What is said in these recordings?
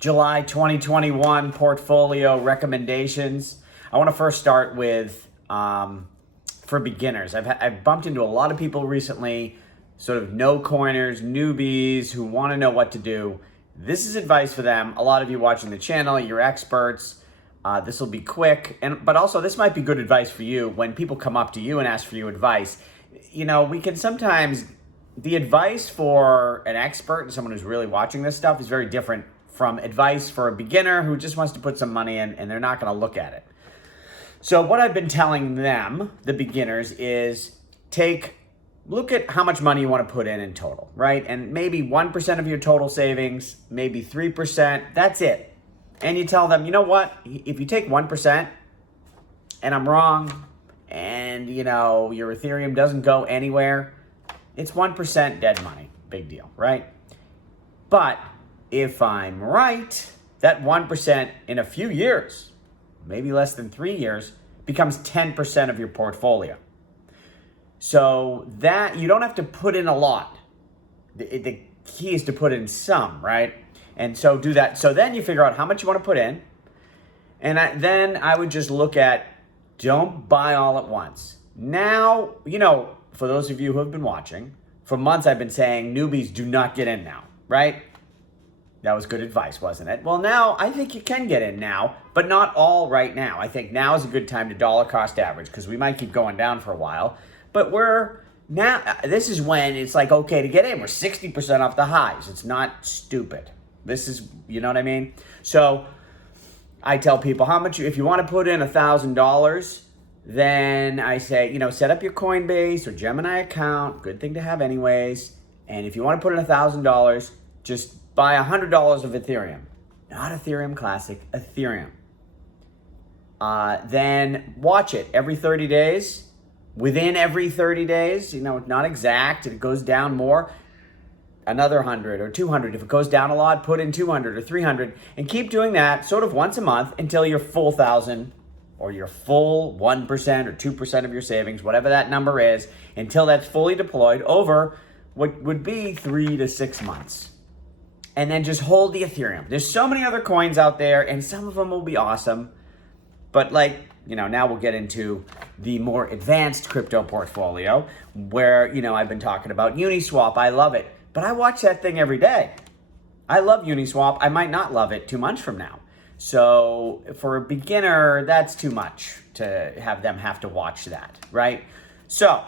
July 2021 portfolio recommendations. I want to first start with for beginners. I've bumped into a lot of people recently, sort of no coiners, newbies who want to know what to do. This is advice for them. A lot of you watching the channel, you're experts. This will be quick, but also this might be good advice for you when people come up to you and ask for you advice. You know, we can sometimes, the advice for an expert and someone who's really watching this stuff is very different from advice for a beginner who just wants to put some money in and they're not going to look at it. So what I've been telling them, the beginners, is look at how much money you want to put in total, right? And maybe 1% of your total savings, maybe 3%, that's it. And you tell them, you know what, if you take 1% and I'm wrong and, you know, your Ethereum doesn't go anywhere, it's 1% dead money, big deal, right? But if I'm right, that 1% in a few years, maybe less than 3 years, becomes 10% of your portfolio. So that you don't have to put in a lot. The key is to put in some, right? And so do that. So then you figure out how much you want to put in. And then I would just look at, don't buy all at once. Now, you know, for those of you who have been watching, for months I've been saying newbies do not get in now, right? That was good advice, wasn't it? Well, now I think you can get in now, but not all right now. I think now is a good time to dollar cost average because we might keep going down for a while. But this is when it's like, okay to get in. We're 60% off the highs. It's not stupid. This is, you know what I mean? So I tell people if you want to put in $1,000, then I say, you know, set up your Coinbase or Gemini account. Good thing to have anyways. And if you want to put in $1,000, just buy $100 of Ethereum. Not Ethereum Classic, Ethereum. Then watch it every 30 days. Within every 30 days, you know, not exact, it goes down more, another 100 or 200. If it goes down a lot, put in 200 or 300 and keep doing that sort of once a month until your full 1,000 or your full 1% or 2% of your savings, whatever that number is, until that's fully deployed over what would be 3 to 6 months. And then just hold the Ethereum. There's so many other coins out there and some of them will be awesome. But like, you know, now we'll get into the more advanced crypto portfolio where, you know, I've been talking about Uniswap. I love it, but I watch that thing every day. I love Uniswap. I might not love it 2 months from now. So for a beginner, that's too much to have them have to watch that, right? So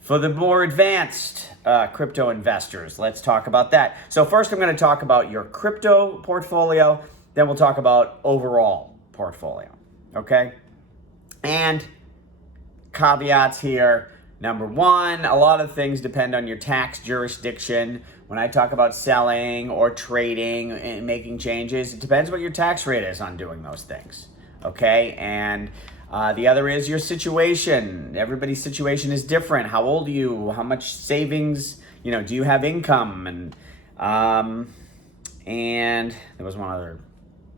for the more advanced crypto investors, let's talk about that. So first I'm going to talk about your crypto portfolio, then we'll talk about overall portfolio, okay? And caveats here. Number one, a lot of things depend on your tax jurisdiction. When I talk about selling or trading and making changes, it depends what your tax rate is on doing those things, okay? And the other is your situation. Everybody's situation is different. How old are you? How much savings, you know, do you have income? And there was one other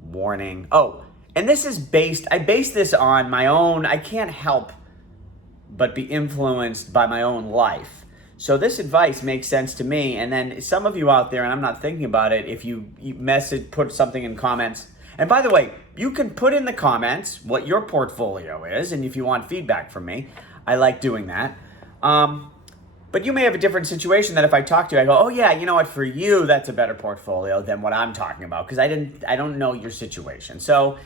warning. Oh, and this is I base this on my own, I can't help but be influenced by my own life. So this advice makes sense to me. And then some of you out there, and I'm not thinking about it, if you put something in comments. And by the way, you can put in the comments what your portfolio is. And if you want feedback from me, I like doing that. But you may have a different situation that if I talk to you, I go, oh yeah, you know what, for you, that's a better portfolio than what I'm talking about because I don't know your situation. So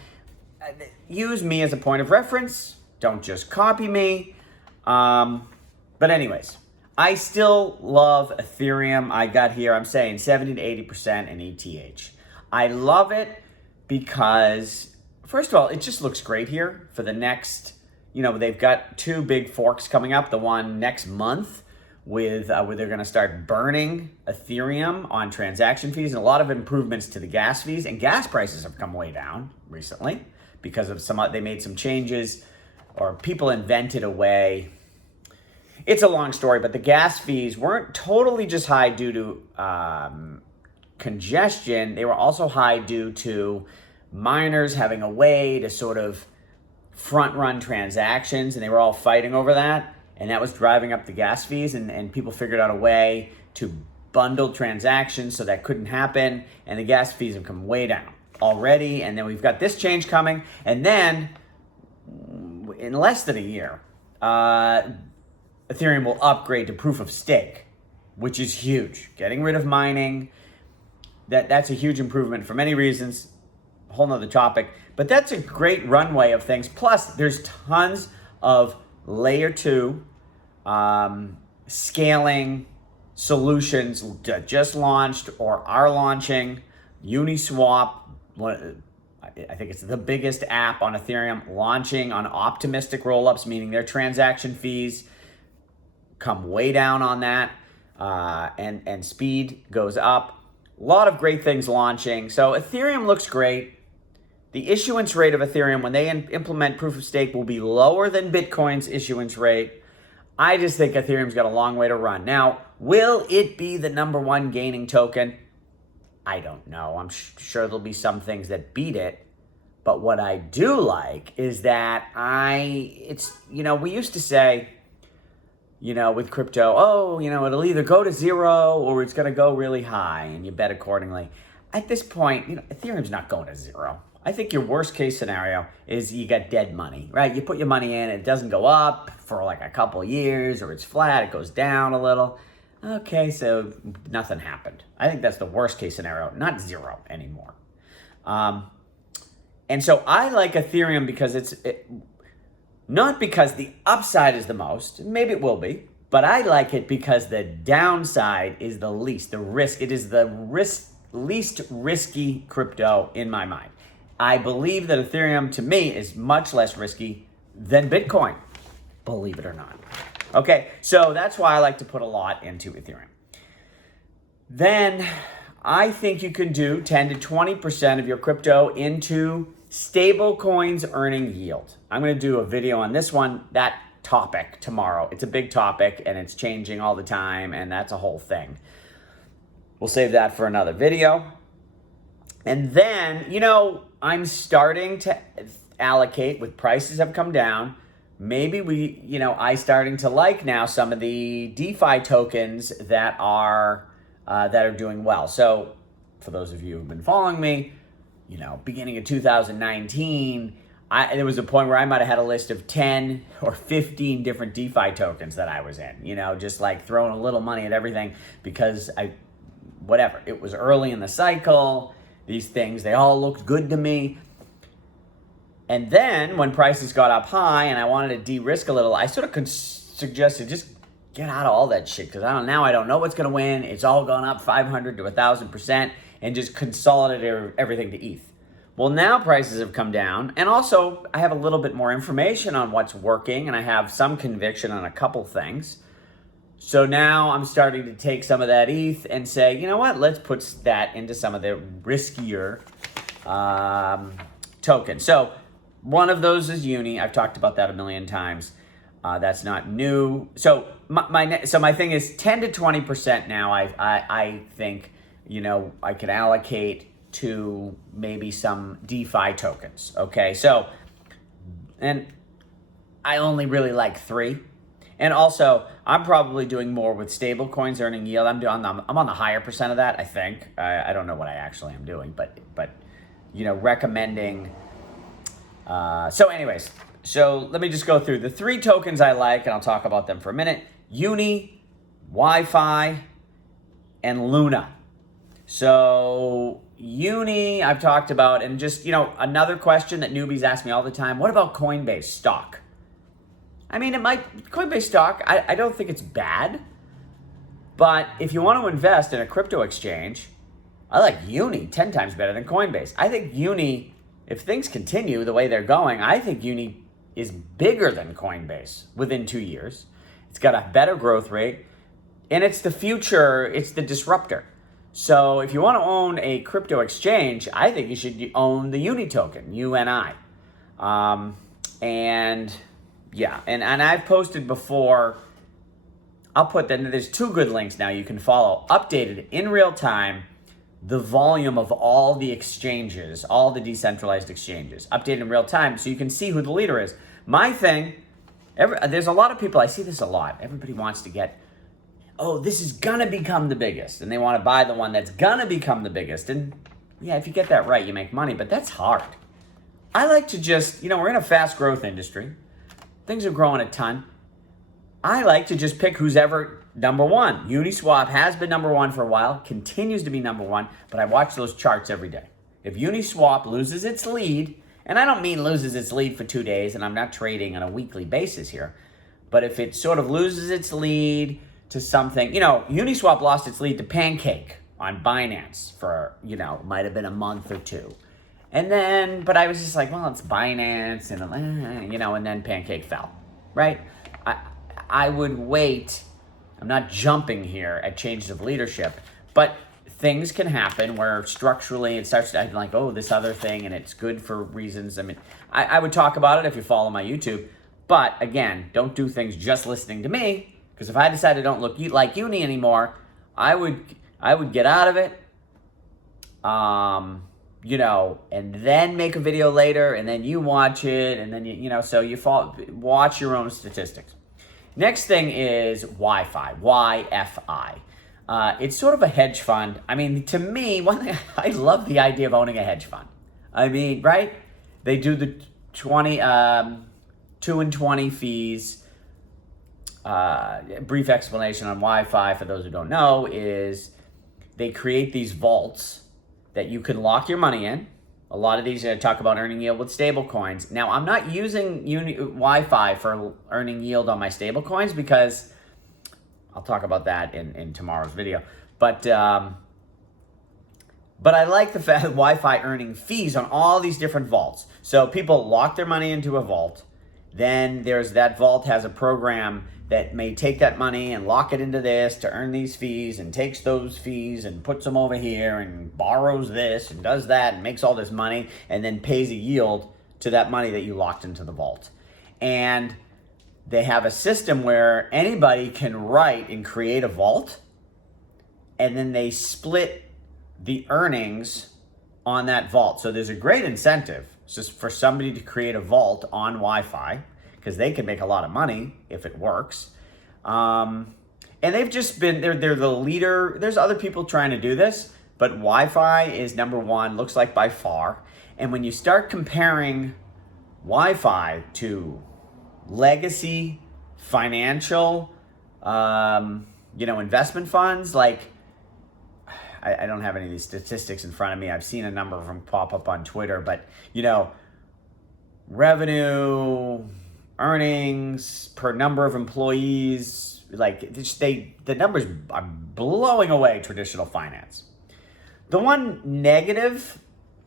use me as a point of reference. Don't just copy me. But anyways, I still love Ethereum. I got here, I'm saying 70 to 80% in ETH. I love it because, first of all, it just looks great here for the next, you know, they've got 2 big forks coming up. The one next month with where they're going to start burning Ethereum on transaction fees and a lot of improvements to the gas fees. And gas prices have come way down recently because of they made some changes or people invented a way. It's a long story, but the gas fees weren't totally just high due to congestion. They were also high due to miners having a way to sort of front run transactions, and they were all fighting over that. And that was driving up the gas fees, and people figured out a way to bundled transactions, so that couldn't happen, and the gas fees have come way down already, and then we've got this change coming, and then in less than a year, Ethereum will upgrade to proof of stake, which is huge. Getting rid of mining, that's a huge improvement for many reasons, a whole nother topic, but that's a great runway of things. Plus, there's tons of layer 2 scaling solutions that just launched or are launching. Uniswap, I think it's the biggest app on Ethereum, launching on optimistic rollups, meaning their transaction fees come way down on that, and speed goes up. A lot of great things launching. So Ethereum looks great. The issuance rate of Ethereum when they implement proof of stake will be lower than Bitcoin's issuance rate. I just think Ethereum's got a long way to run. Now, will it be the #1 gaining token? I don't know. I'm sure there'll be some things that beat it. But what I do like is that we used to say, with crypto, it'll either go to 0 or it's going to go really high and you bet accordingly. At this point, Ethereum's not going to 0. I think your worst case scenario is you got dead money, right? You put your money in, it doesn't go up for like a couple years, or it's flat, it goes down a little. Okay, so nothing happened. I think that's the worst case scenario, not 0 anymore. And so I like Ethereum because not because the upside is the most, maybe it will be, but I like it because the downside is the least, the risk. It is the least risky crypto in my mind. I believe that Ethereum, to me, is much less risky than Bitcoin, believe it or not. Okay, so that's why I like to put a lot into Ethereum. Then I think you can do 10 to 20% of your crypto into stablecoins earning yield. I'm going to do a video on that topic tomorrow. It's a big topic and it's changing all the time, and that's a whole thing. We'll save that for another video. And then, I'm starting to allocate with prices have come down. Maybe I starting to like now some of the DeFi tokens that are doing well. So for those of you who've been following me, beginning of 2019, there was a point where I might have had a list of 10 or 15 different DeFi tokens that I was in, just like throwing a little money at everything because it was early in the cycle. These things, they all looked good to me. And then when prices got up high and I wanted to de-risk a little, I sort of suggested just get out of all that shit because I don't know what's going to win. It's all gone up 500 to 1,000% and just consolidate everything to ETH. Well, now prices have come down, and also I have a little bit more information on what's working, and I have some conviction on a couple things. So now I'm starting to take some of that ETH and say, you know what, let's put that into some of the riskier tokens. So one of those is Uni. I've talked about that a million times. That's not new. So my thing is 10 to 20% now. I think I can allocate to maybe some DeFi tokens. Okay, so and I only really like 3. And also, I'm probably doing more with stablecoins earning yield. I'm on the higher percent of that, I think. I don't know what I actually am doing, but recommending. So let me just go through the 3 tokens I like, and I'll talk about them for a minute. Uni, Wi-Fi, and Luna. So Uni, I've talked about, and just, another question that newbies ask me all the time, what about Coinbase stock? I mean, Coinbase stock, I don't think it's bad, but if you want to invest in a crypto exchange, I like Uni 10 times better than Coinbase. I think Uni, if things continue the way they're going, I think Uni is bigger than Coinbase within 2 years. It's got a better growth rate, and it's the future, it's the disruptor. So if you want to own a crypto exchange, I think you should own the Uni token, UNI. And I've posted before, I'll put that, there's 2 good links now you can follow, updated in real time, the volume of all the exchanges, all the decentralized exchanges, updated in real time so you can see who the leader is. My thing, there's a lot of people, I see this a lot, everybody wants to get, oh, this is gonna become the biggest, and they want to buy the one that's gonna become the biggest. And yeah, if you get that right, you make money, but that's hard. I like to just, we're in a fast growth industry. Things are growing a ton. I like to just pick who's ever number one. Uniswap has been number one for a while, continues to be number one, but I watch those charts every day. If Uniswap loses its lead, and I don't mean loses its lead for 2 days, and I'm not trading on a weekly basis here, but if it sort of loses its lead to something, Uniswap lost its lead to Pancake on Binance for, might have been a month or two. And then, but I was just like, well, it's Binance, and and then Pancake fell, right? I would wait. I'm not jumping here at changes of leadership, but things can happen where structurally it starts to, I'm like, oh, this other thing, and it's good for reasons. I mean, I would talk about it if you follow my YouTube, but again, don't do things just listening to me, because if I decide I don't look like Uni anymore, I would get out of it, and then make a video later, and then you watch it, and then so watch your own statistics. Next thing is YFI, YFI. It's sort of a hedge fund. I mean, to me, one thing, I love the idea of owning a hedge fund. I mean, right? They do the 2 and 20 fees. Brief explanation on YFI for those who don't know is they create these vaults that you can lock your money in. A lot of these talk about earning yield with stablecoins. Now, I'm not using Wi-Fi for earning yield on my stablecoins because I'll talk about that in tomorrow's video. But I like the fact that Wi-Fi earning fees on all these different vaults. So people lock their money into a vault. Then that vault has a program that may take that money and lock it into this to earn these fees, and takes those fees and puts them over here and borrows this and does that and makes all this money and then pays a yield to that money that you locked into the vault. And they have a system where anybody can write and create a vault, and then they split the earnings on that vault. So there's a great incentive just for somebody to create a vault on Wi-Fi, because they can make a lot of money if it works. And they've just been, they're the leader. There's other people trying to do this, but Wi-Fi is number one, looks like by far. And when you start comparing Wi-Fi to legacy financial, investment funds, like, I don't have any of these statistics in front of me. I've seen a number of them pop up on Twitter, but, revenue, earnings per number of employees, like the numbers are blowing away traditional finance. The one negative,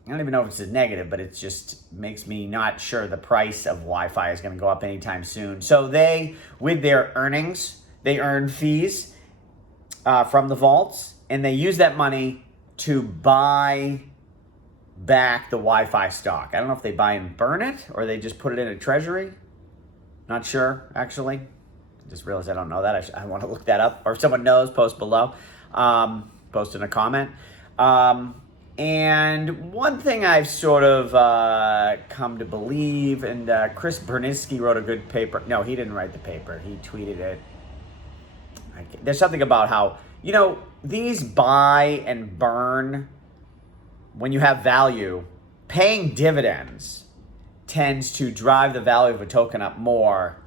I don't even know if it's a negative, but it just makes me not sure the price of Wi-Fi is going to go up anytime soon. So with their earnings, they earn fees from the vaults, and they use that money to buy back the Wi-Fi stock. I don't know if they buy and burn it or they just put it in a treasury. Not sure, actually. Just realized I don't know that. I want to look that up. Or if someone knows, post below. Post in a comment. And one thing I've sort of come to believe, and Chris Berniski wrote a good paper. No, he didn't write the paper. He tweeted it. There's something about how, these buy and burn, when you have value, paying dividends tends to drive the value of a token up more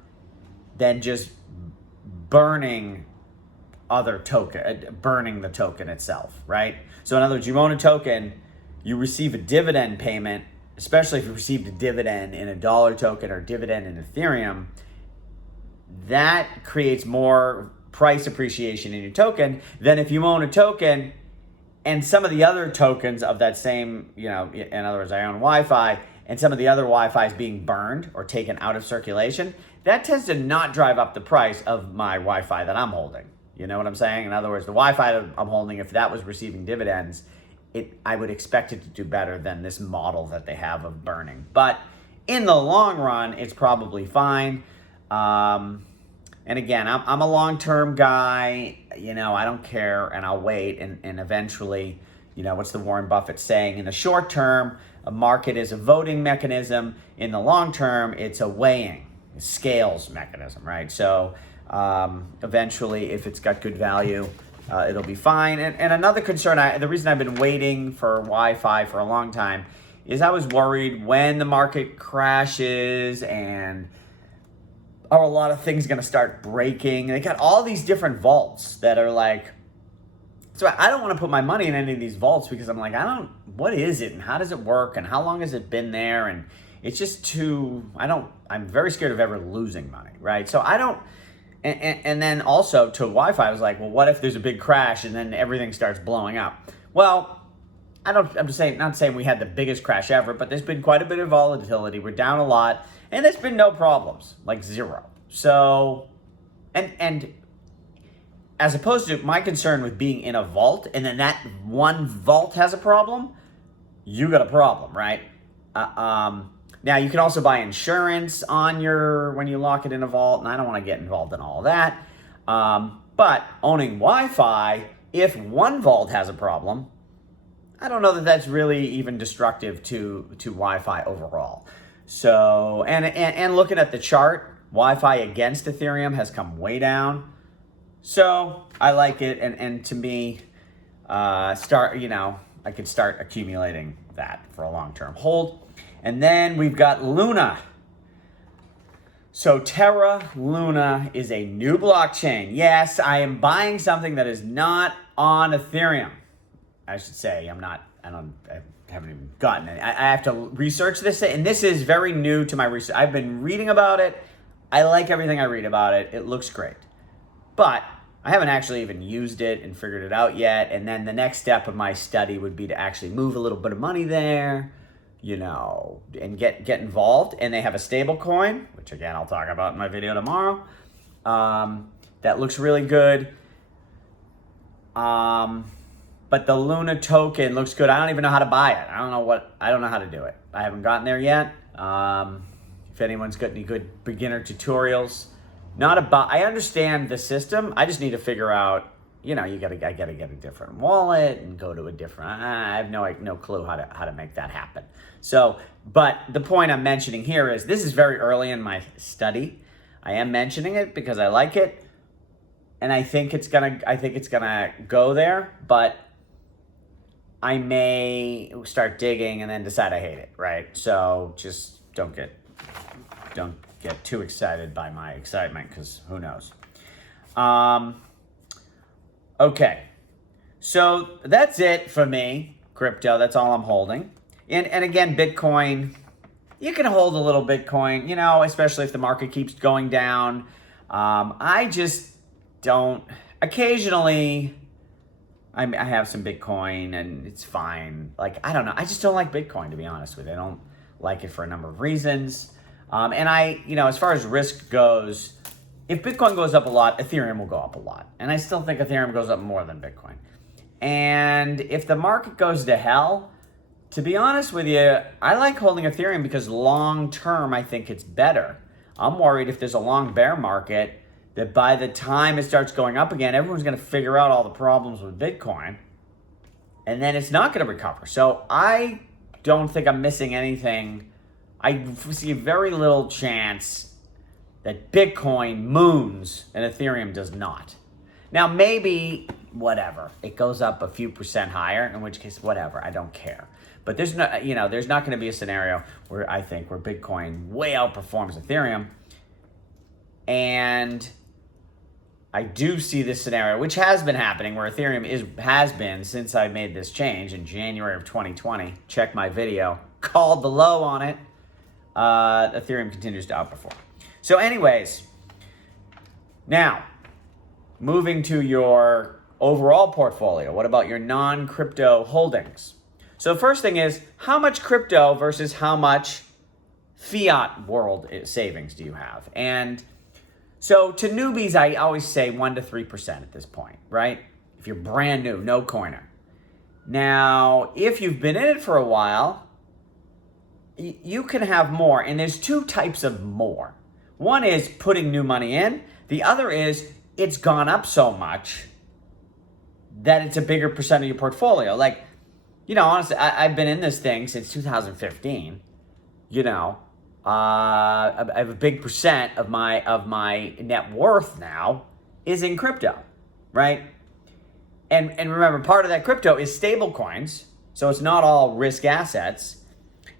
than just burning burning the token itself, right? So in other words, you own a token, you receive a dividend payment, especially if you received a dividend in a dollar token or dividend in Ethereum, that creates more price appreciation in your token than if you own a token and some of the other tokens of that same, in other words, I own Wi-Fi, and some of the other Wi-Fi is being burned or taken out of circulation. That tends to not drive up the price of my Wi-Fi that I'm holding. You know what I'm saying? In other words, the Wi-Fi that I'm holding, if that was receiving dividends, I would expect it to do better than this model that they have of burning. But in the long run, it's probably fine. And again, I'm a long-term guy. I don't care, and I'll wait. And eventually, what's the Warren Buffett saying? In the short term, a market is a voting mechanism. In the long term, it's a weighing, scales mechanism, right? So Eventually, if it's got good value, it'll be fine. And another concern, the reason I've been waiting for YFI for a long time is I was worried when the market crashes and are a lot of things going to start breaking. They got all these different vaults that are like, so I don't want to put my money in any of these vaults because I'm like, what is it and how does it work and how long has it been there? And it's just I'm very scared of ever losing money, right? So I don't, and then also to Wi-Fi, I was like, well, what if there's a big crash and then everything starts blowing up? Well, I'm just saying, not saying we had the biggest crash ever, but there's been quite a bit of volatility. We're down a lot and there's been no problems, like zero. So, and as opposed to my concern with being in a vault and then that one vault has a problem, you got a problem, right? Now you can also buy insurance on when you lock it in a vault, and I don't want to get involved in all of that. But owning Wi-Fi, if one vault has a problem, I don't know that that's really even destructive to Wi-Fi overall. So, and looking at the chart, Wi-Fi against Ethereum has come way down. So I like it, and to me, I could start accumulating that for a long-term hold. And then we've got Luna. So Terra Luna is a new blockchain. Yes, I am buying something that is not on Ethereum. I should say I haven't even gotten it. I have to research this, and this is very new to my research. I've been reading about it. I like everything I read about it. It looks great. But I haven't actually even used it and figured it out yet. And then the next step of my study would be to actually move a little bit of money there, and get involved. And they have a stable coin, which again, I'll talk about in my video tomorrow. That looks really good. But the Luna token looks good. I don't even know how to buy it. I don't know how to do it. I haven't gotten there yet. If anyone's got any good beginner tutorials, I understand the system. I just need to figure out, I gotta get a different wallet and go to a different, I have no clue how to make that happen. So, but the point I'm mentioning here is this is very early in my study. I am mentioning it because I like it. And I think it's gonna go there, but I may start digging and then decide I hate it, right? So just don't get too excited by my excitement, because who knows. Okay, so that's it for me, crypto. That's all I'm holding. And again, Bitcoin, you can hold a little Bitcoin, especially if the market keeps going down. I just don't. Occasionally, I have some Bitcoin and it's fine. Like, I don't know. I just don't like Bitcoin, to be honest with you. I don't like it for a number of reasons. And as far as risk goes, if Bitcoin goes up a lot, Ethereum will go up a lot. And I still think Ethereum goes up more than Bitcoin. And if the market goes to hell, to be honest with you, I like holding Ethereum because long term, I think it's better. I'm worried if there's a long bear market that by the time it starts going up again, everyone's going to figure out all the problems with Bitcoin. And then it's not going to recover. So I don't think I'm missing anything. I see very little chance that Bitcoin moons and Ethereum does not. Now, maybe, whatever, it goes up a few percent higher, in which case, whatever, I don't care. But there's not going to be a scenario where Bitcoin way outperforms Ethereum. And I do see this scenario, which has been happening, where Ethereum has been since I made this change in January of 2020. Check my video, called the low on it. Ethereum continues to outperform. So anyways, now, moving to your overall portfolio, what about your non-crypto holdings? So the first thing is, how much crypto versus how much fiat world savings do you have? And so to newbies, I always say 1% to 3% at this point, right? If you're brand new, no coiner. Now, if you've been in it for a while, you can have more. And there's two types of more. One is putting new money in. The other is it's gone up so much that it's a bigger percent of your portfolio. Like, honestly, I've been in this thing since 2015, I have a big percent of my net worth now is in crypto, right? And remember, part of that crypto is stablecoins, so it's not all risk assets.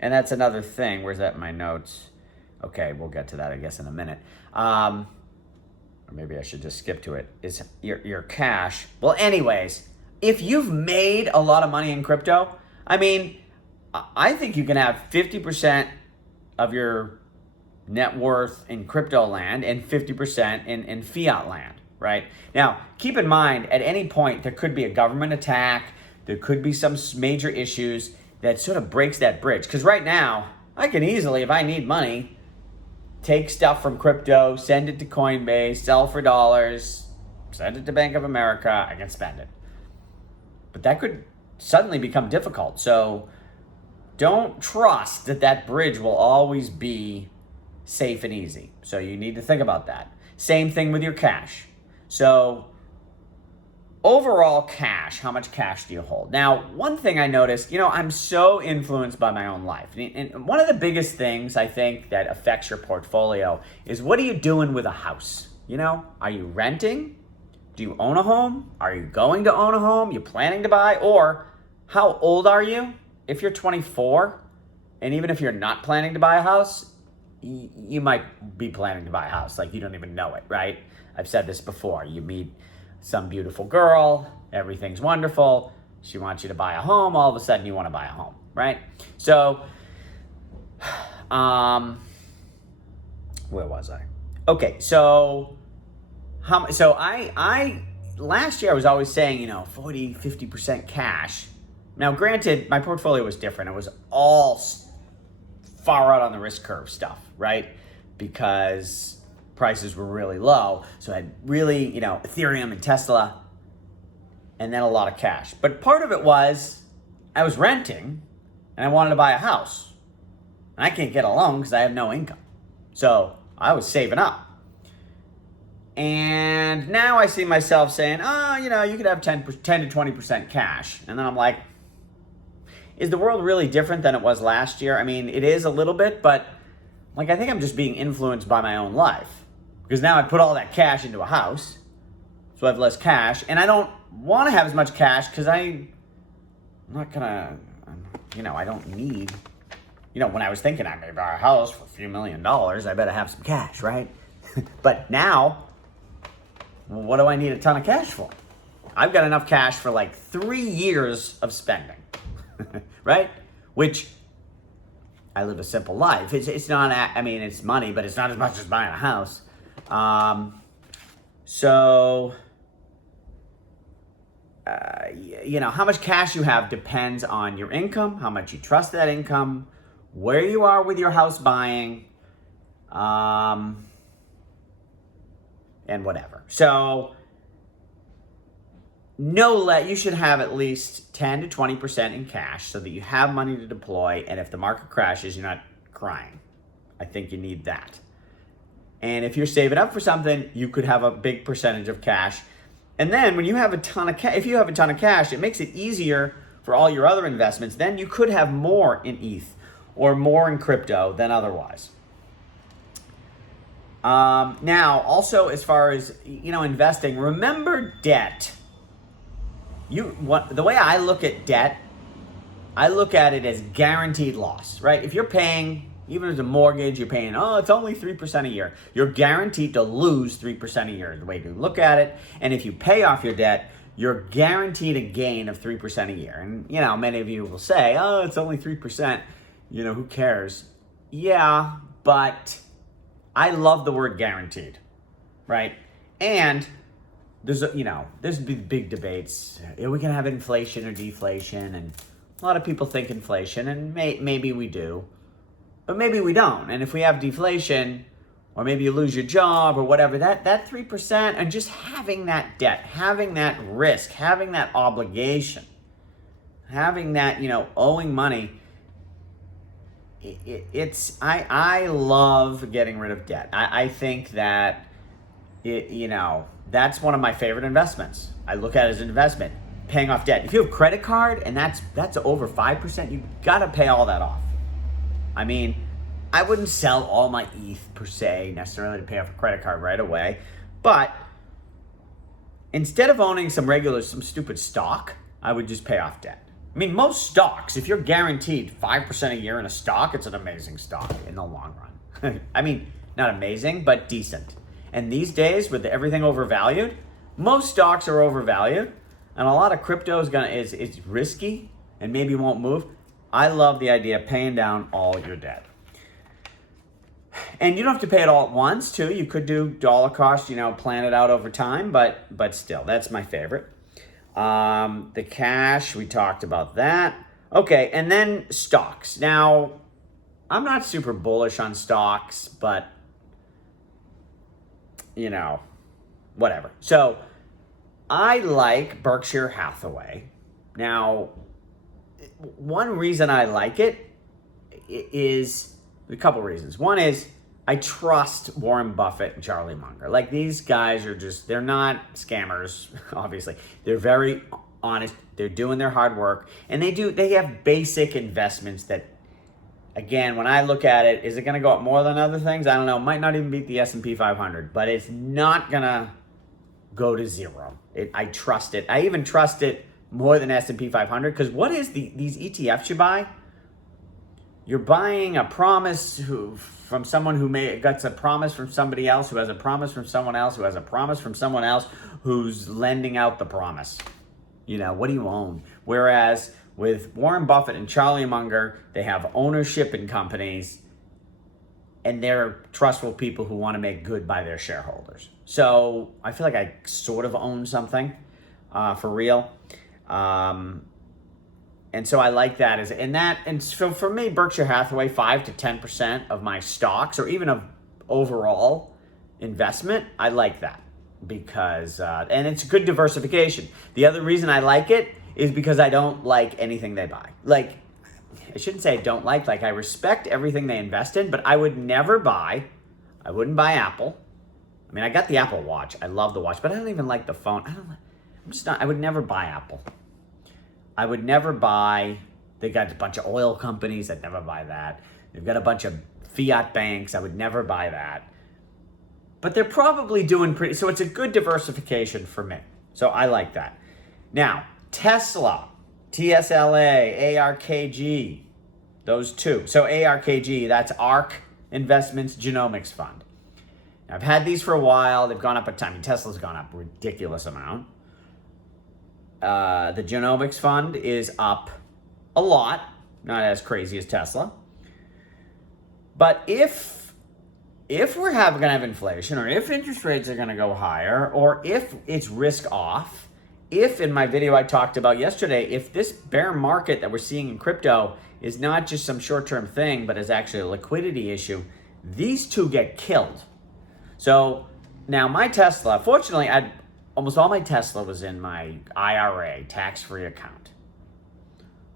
And that's another thing. Where's that in my notes? Okay, we'll get to that, I guess, in a minute. Or maybe I should just skip to it. Is your cash. Well, anyways, if you've made a lot of money in crypto, I mean, I think you can have 50% of your net worth in crypto land and 50% in fiat land, right? Now, keep in mind, at any point, there could be a government attack. There could be some major issues that sort of breaks that bridge. Because right now, I can easily, if I need money, take stuff from crypto, send it to Coinbase, sell for dollars, send it to Bank of America, I can spend it. But that could suddenly become difficult. So don't trust that that bridge will always be safe and easy. So you need to think about that. Same thing with your cash. So overall cash, how much cash do you hold? Now, one thing I noticed, I'm so influenced by my own life. And one of the biggest things I think that affects your portfolio is, what are you doing with a house? Are you renting? Do you own a home? Are you going to own a home? You planning to buy? Or how old are you? If you're 24, and even if you're not planning to buy a house, you might be planning to buy a house. Like, you don't even know it, right? I've said this before. You meet some beautiful girl, everything's wonderful, she wants you to buy a home, all of a sudden you want to buy a home, right? So, where was I? Okay, so I last year I was always saying, 40, 50% cash. Now, granted, my portfolio was different. It was all far out on the risk curve stuff, right? Because prices were really low. So I had really, Ethereum and Tesla, and then a lot of cash. But part of it was I was renting and I wanted to buy a house. And I can't get a loan because I have no income. So I was saving up. And now I see myself saying, you could have 10 to 20% cash. And then I'm like, is the world really different than it was last year? I mean, it is a little bit, but I think I'm just being influenced by my own life. Because now I put all that cash into a house, so I have less cash. And I don't want to have as much cash because I'm not going to, I don't need, when I was thinking I may buy a house for a few $1 million, I better have some cash, right? But now, what do I need a ton of cash for? I've got enough cash for like 3 years of spending, right? Which, I live a simple life. It's not, it's money, but it's not as much as buying a house. How much cash you have depends on your income, how much you trust that income, where you are with your house buying, and whatever. So, you should have at least 10 to 20% in cash so that you have money to deploy, and if the market crashes, you're not crying. I think you need that. And if you're saving up for something, you could have a big percentage of cash. And then when you have a ton of cash, if you have a ton of cash, it makes it easier for all your other investments. Then you could have more in ETH or more in crypto than otherwise. Now, also as far as, investing, remember debt. The way I look at debt, I look at it as guaranteed loss, right? If you're paying, even as a mortgage, you're paying, it's only 3% a year. You're guaranteed to lose 3% a year, the way to look at it. And if you pay off your debt, you're guaranteed a gain of 3% a year. And, many of you will say, it's only 3%. Who cares? Yeah, but I love the word guaranteed, right? And there's big debates. We can have inflation or deflation, and a lot of people think inflation, and maybe we do. But maybe we don't. And if we have deflation, or maybe you lose your job or whatever, that 3%, and just having that debt, having that risk, having that obligation, having that, owing money, I love getting rid of debt. I think that, that's one of my favorite investments. I look at it as an investment, paying off debt. If you have a credit card and that's over 5%, you got to pay all that off. I wouldn't sell all my ETH per se necessarily to pay off a credit card right away. But instead of owning some stupid stock, I would just pay off debt. I mean, most stocks, if you're guaranteed 5% a year in a stock, it's an amazing stock in the long run. I mean, not amazing, but decent. And these days, with everything overvalued, most stocks are overvalued, and a lot of crypto is risky and maybe won't move. I love the idea of paying down all your debt. And you don't have to pay it all at once, too. You could do dollar cost, plan it out over time, but still, that's my favorite. The cash, we talked about that. Okay, and then stocks. Now, I'm not super bullish on stocks, but, whatever. So, I like Berkshire Hathaway. Now, one reason I like it is a couple reasons. One is I trust Warren Buffett and Charlie Munger. Like, these guys they're not scammers, obviously. They're very honest. They're doing their hard work. And they have basic investments that, again, when I look at it, is it going to go up more than other things? I don't know. It might not even beat the S&P 500, but it's not going to go to zero. I trust it. I even trust it more than S&P 500, because what is these ETFs you buy? You're buying a promise from someone who gets a promise from somebody else, who has a promise from someone else, who has a promise from someone else, who's lending out the promise. What do you own? Whereas with Warren Buffett and Charlie Munger, they have ownership in companies, and they're trustful people who want to make good by their shareholders. So I feel like I sort of own something for real. And so I like that. And so for me, Berkshire Hathaway, 5 to 10% of my stocks, or even of overall investment, I like that because, and it's good diversification. The other reason I like it is because I don't like anything they buy. Like, I shouldn't say I don't like I respect everything they invest in, but I wouldn't buy Apple. I mean, I got the Apple Watch. I love the watch, but I don't even like the phone. I would never buy Apple. I would never buy, they got a bunch of oil companies, I'd never buy that. They've got a bunch of fiat banks, I would never buy that. But they're probably doing so it's a good diversification for me. So I like that. Now, Tesla, TSLA, ARKG, those two. So ARKG, that's ARK Investments Genomics Fund. Now, I've had these for a while, they've gone up a ton. I mean, Tesla's gone up a ridiculous amount. The Genomics Fund is up a lot, not as crazy as Tesla. But if we're going to have inflation, or if interest rates are going to go higher, or if it's risk off, if in my video I talked about yesterday, if this bear market that we're seeing in crypto is not just some short-term thing, but is actually a liquidity issue, these two get killed. So now my Tesla, fortunately, almost all my Tesla was in my IRA, tax-free account.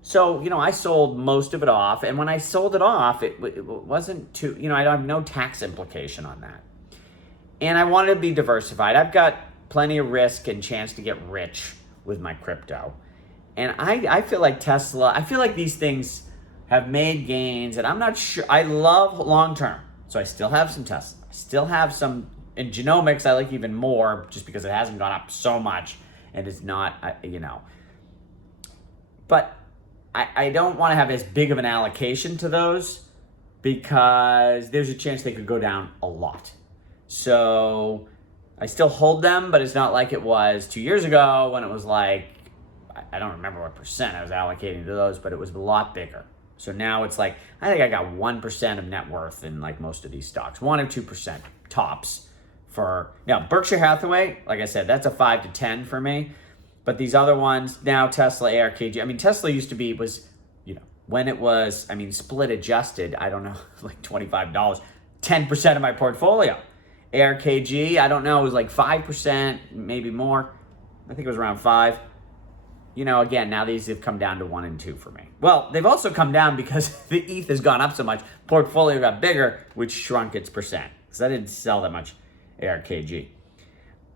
So, I sold most of it off. And when I sold it off, it wasn't too, I don't have no tax implication on that. And I wanted to be diversified. I've got plenty of risk and chance to get rich with my crypto. And I feel like I feel like these things have made gains. And I'm not sure. I love long-term. So I still have some Tesla. I still have some. In genomics, I like even more just because it hasn't gone up so much and it's not, But I don't want to have as big of an allocation to those because there's a chance they could go down a lot. So I still hold them, but it's not like it was 2 years ago when it was like, I don't remember what percent I was allocating to those, but it was a lot bigger. So now it's like, I think I got 1% of net worth in like most of these stocks, 1 or 2% tops. Now, Berkshire Hathaway, like I said, that's a 5 to 10 for me. But these other ones, now Tesla, ARKG. I mean, Tesla used to be, when it was, split adjusted, I don't know, like $25, 10% of my portfolio. ARKG, I don't know, it was like 5%, maybe more. I think it was around 5. Again, now these have come down to 1 and 2 for me. Well, they've also come down because the ETH has gone up so much. Portfolio got bigger, which shrunk its percent. Because I didn't sell that much ARKG.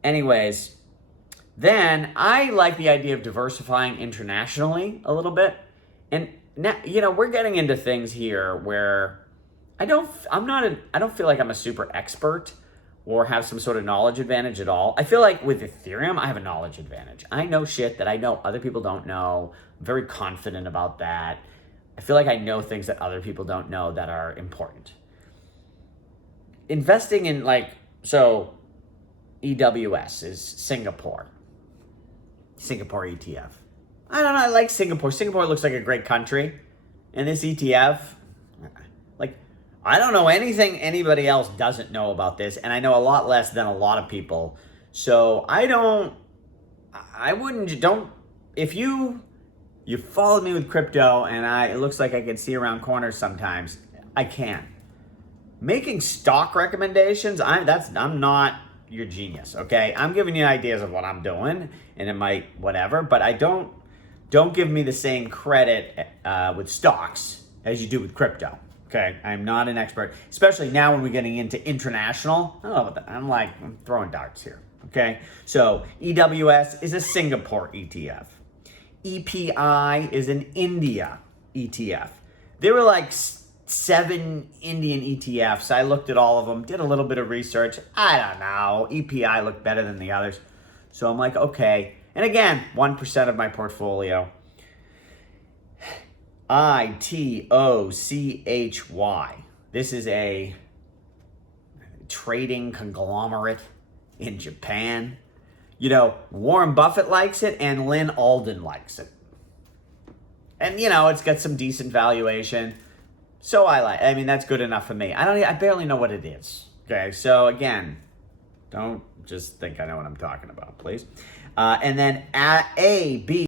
Anyways, then I like the idea of diversifying internationally a little bit. And now, we're getting into things here where I don't feel like I'm a super expert or have some sort of knowledge advantage at all. I feel like with Ethereum, I have a knowledge advantage. I know shit that I know other people don't know. I'm very confident about that. I feel like I know things that other people don't know that are important. Investing in EWS is Singapore ETF. I don't know, I like Singapore. Singapore looks like a great country. And this ETF, I don't know anything anybody else doesn't know about this, and I know a lot less than a lot of people. So if you followed me with crypto and it looks like I can see around corners sometimes, I can. Making stock recommendations, I'm not your genius, okay? I'm giving you ideas of what I'm doing, and it might whatever, but don't give me the same credit with stocks as you do with crypto. Okay, I'm not an expert, especially now when we're getting into international. I don't know about that. I'm throwing darts here. Okay, so EWS is a Singapore ETF. EPI is an India ETF. There were like 7 Indian ETFs. I looked at all of them, did a little bit of research. I don't know. EPI looked better than the others. So I'm like, okay. And again, 1% of my portfolio. ITOCHY. This is a trading conglomerate in Japan. Warren Buffett likes it and Lynn Alden likes it. And, it's got some decent valuation. So that's good enough for me. I barely know what it is. Okay, so again, don't just think I know what I'm talking about, please. And then AB